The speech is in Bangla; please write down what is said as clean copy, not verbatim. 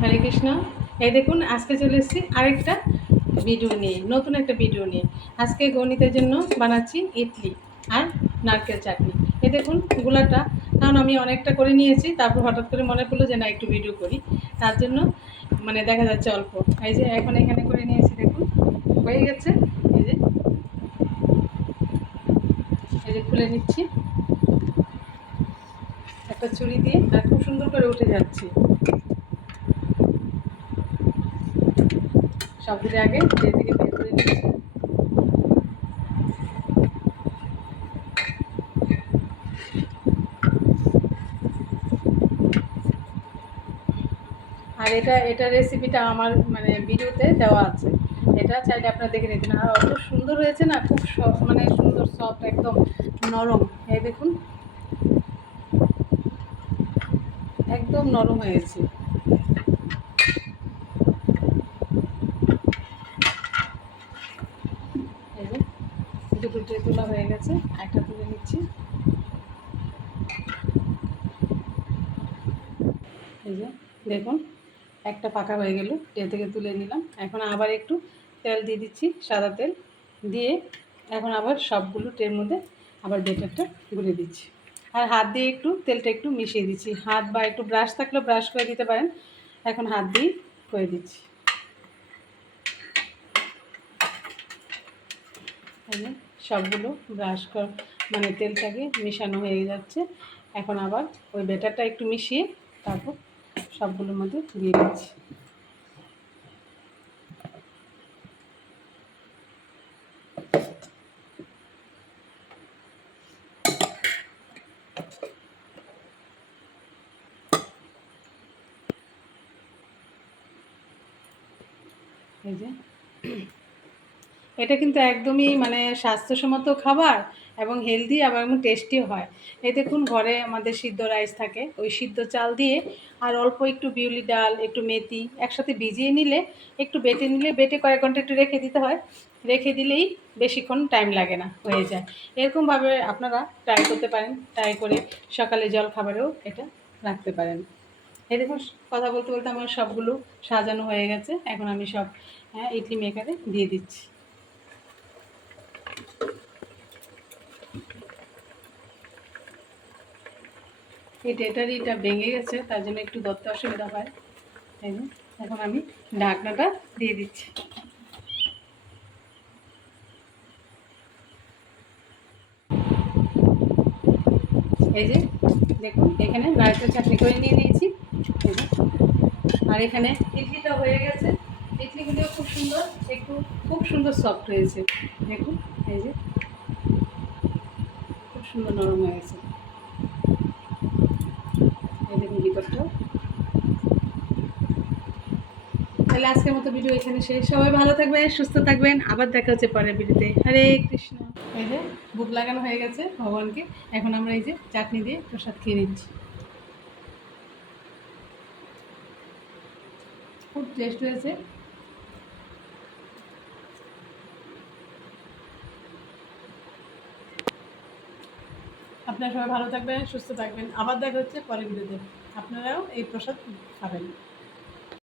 হরে কৃষ্ণ। এই দেখুন আজকে চলে এসেছি আরেকটা ভিডিও নিয়ে, নতুন একটা ভিডিও নিয়ে। আজকে গণিতের জন্য বানাচ্ছি ইডলি আর নারকেল চাটনি। এই দেখুন গুলাটা, কারণ আমি অনেকটা করে নিয়েছি, তারপর হঠাৎ করে মনে পড়লো যে না একটু ভিডিও করি, তার জন্য মানে দেখা যাচ্ছে অল্প। এই যে এখন এখানে করে নিয়েছি, দেখুন হয়ে গেছে। এই যে এই যে খুলে নিচ্ছি একটা ছুরি দিয়ে, আর খুব সুন্দর করে উঠে যাচ্ছে। সবগুলো আগে ট্রে থেকে বের করে নিচ্ছি। আর এটা রেসিপিটা আমার মানে ভিডিওতে দেওয়া আছে, এটা চাইলে আপনারা দেখে নিতেন। আর অত সুন্দর হয়েছে না, খুব মানে সুন্দর সফট, একদম নরম। এই দেখুন একদম নরম হয়েছে। এই যে দুটো ট্রে তোলা হয়ে গেছে, একটা তুলে নিচ্ছি। এই যে দেখুন একটা পাকা হয়ে গেল, ট্রে থেকে তুলে নিলাম। এখন আবার একটু তেল দিয়ে দিচ্ছি, সাদা তেল দিয়ে এখন আবার সবগুলো ট্রের মধ্যে আবার বেটারটা গুলে দিচ্ছি। আর হাত দিয়ে একটু তেলটা একটু মিশিয়ে দিচ্ছি, হাত বা একটু ব্রাশ থাকলেও ব্রাশ করে দিতে পারেন। এখন হাত দিয়ে করে দিচ্ছি। সবগুলো ব্রাশ কর মানে তেলটাকে মেশানো হয়ে যাচ্ছে। এখন আবার ওই বেটারটা একটু মিশিয়ে তারপর সবগুলোর মধ্যে দিয়ে দিচ্ছি। এই যে এটা কিন্তু একদমই মানে স্বাস্থ্যসম্মত খাবার এবং হেলদি, আবার এবং টেস্টিও হয়। এই দেখুন ঘরে আমাদের সিদ্ধ রাইস থাকে, ওই সিদ্ধ চাল দিয়ে আর অল্প একটু বিউলি ডাল, একটু মেথি একসাথে ভিজিয়ে নিলে, একটু বেটে নিলে, বেটে কয়েক ঘন্টা একটু রেখে দিতে হয়, রেখে দিলেই বেশিক্ষণ টাইম লাগে না, হয়ে যায়। এরকমভাবে আপনারা ট্রাই করতে পারেন, ট্রাই করে সকালে জল খাবারেও এটা রাখতে পারেন। এই দেখুন কথা বলতে বলতে আমার সবগুলো সাজানো হয়ে গেছে। এখন আমি সব ইডলি মেকারে দিয়ে দিচ্ছি। এই ডেটারিটা ভেঙে গেছে, তার জন্য একটু ধরতে অসুবিধা হয়। এই যে এখন আমি ঢাকনাটা দিয়ে দিচ্ছি। এই যে দেখুন এখানে নারকেল চাটনি করে নিয়ে নিয়েছি। এই যে আর এখানে ইডলিটা হয়ে গেছে। ইডলিগুলিও খুব সুন্দর, একটু খুব সুন্দর সফট হয়েছে। দেখুন এই যে খুব সুন্দর নরম হয়েছে। এই দেখুন ভিতরটাও। তাহলে আজকের মতো ভিডিও এখানে শেষ। সবাই ভালো থাকবেন, সুস্থ থাকবেন, আবার দেখা হচ্ছে পরের ভিডিওতে। হরে কৃষ্ণ। এই যে ভোগ লাগানো হয়ে গেছে ভগবানকে, এখন আমরা এই যে চাটনি দিয়ে প্রসাদ খেয়ে নিচ্ছি। খুব টেস্ট হয়েছে। আপনারা সবাই ভালো থাকবেন, সুস্থ থাকবেন, আবার দেখা হচ্ছে পরের ভিডিওতে। আপনারাও এই প্রসাদ খাবেন।